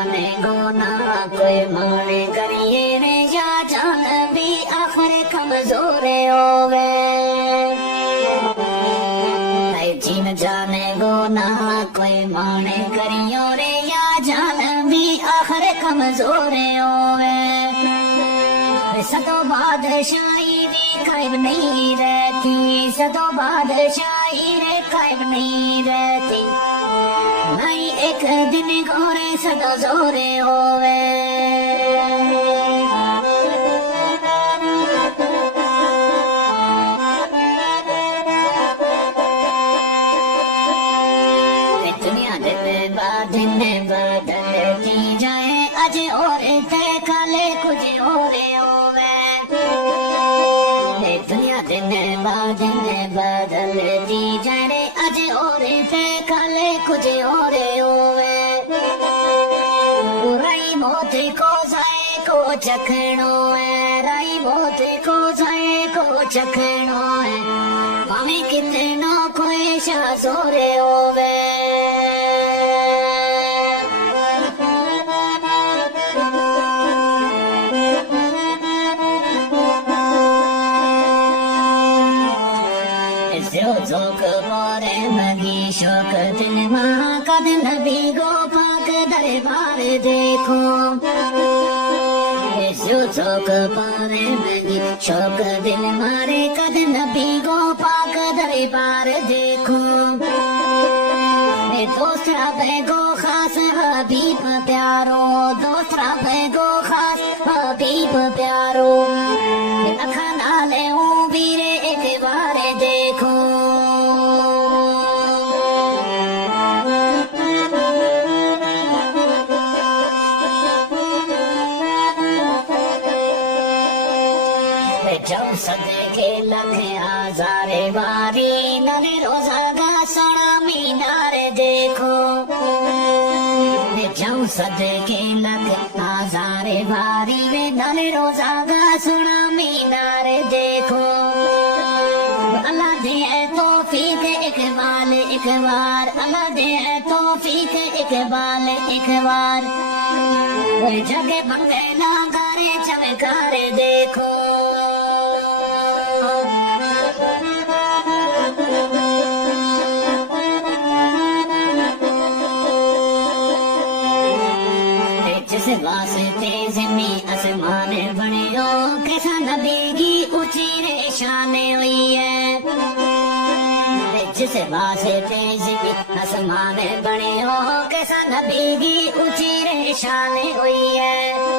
जाने गोना कोई माने करिए रे या जान भी आखिर कमजोर होवे जीन जाने गोना कोई माने करियो रे या जान भी आखिर कमजोर होवे सदो बादशाही रे कायम नहीं रहती सदो बादशाही रे कायम नहीं रहती नहीं एक दिन गोरे सदो जोरे होवे दिन बदलती जाए अज और ते काले कुछ और होवे दुनिया दिन बदलती जाए अज और ते काले कुछ और होवे राई मौत को जाए को चखणो है राई मौत को जाए को चखणो है भावे कितनो कोई शाजोरे होवे जोक मोरे मगी शोक दिल माँ कद नबी गो पाक दरबार देखो जोक मोरे मगी शोक दिल मारे कद नबी गो पाक दरबार देखो दूसरा बेगो खास हबीब प्यारो दूसरा बेगो खास हबीब प्यारो अखा ले बीरे एक बार देखो जाऊं सदके लखे हजारे बारी नले रोजा गा सोना मीनार देखो जाऊं सदके लखे हजारे बारी वे नले रोजा गा सोना मीनार देखो अल्लाह दे तौफीक इकबाल एक बार अल्लाह दे तौफीक इकबाल एक बार जगे बंगला गारे चमकारे देखो वास्ते ज़मीन आसमान बनियो कैसा नबी की ऊंची रे शान हुई है जिस वास्ते ज़मीन आसमान बनियो कैसा नबी की ऊंची रे शान हुई है